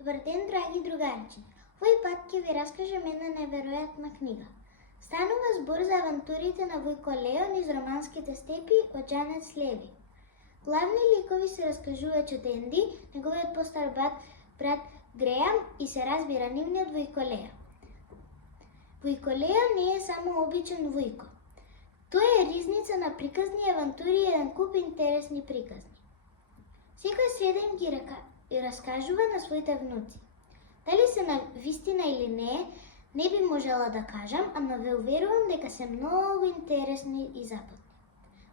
Добар ден, драги другарчи! Овој пат ќе ви раскажам една неверојатна книга. Станува збор за авантурите на Вујко Лео низ романските степи од Џанет Леви. Главни ликови се раскажувачот Енди, неговиот постар брат Греам и се разбира нивниот Вујко Лео. Вујко Лео не е само обичен Вујко. Тој е ризница на приказни авантури и еден куп интересни приказни. Секој среда им ги раскажува на своите внуци. Дали се на вистина или не би можела да кажам, ама ве уверувам дека се многу интересни и западни.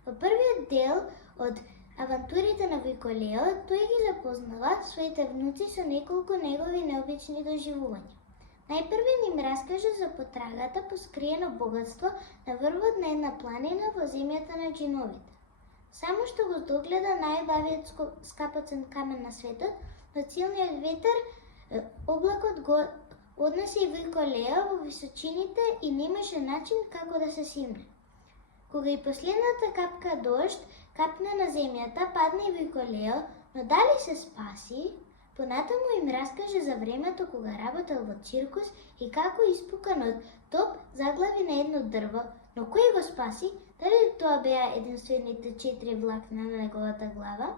Во првиот дел од авантурите на Вујко Лео, тој ги запознава своите внуци со неколку негови необични доживувања. Најпрви им раскажа за потрагата по скриено богатство на врвот на една планина во земјата на џиновите. Само што го догледа најбавиот скапоцен камен на светот, но силниот ветер, облакот го однесе и Вујко Лео во височините и немаше начин како да се симне. Кога и последната капка дожд капна на земјата, падна и Вујко Лео, но дали се спаси? Понатаму им раскаже за времето кога работел во циркус и како испукан од топ заглави на едно дрво, но кој го спаси? Дали тоа беа единствените 4 влакна на неговата глава?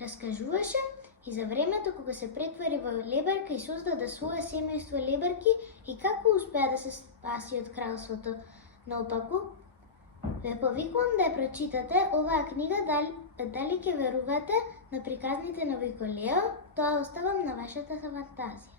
Раскажуваше и за времето кога се претвори во лебарка и создаде свое семејство лебарки и како успеа да се спаси од кралството наопаку. Ве повикувам да ја прочитате оваа книга, дали ќе верувате на приказните на Вујко Лео, тоа оставам на вашата фантазија.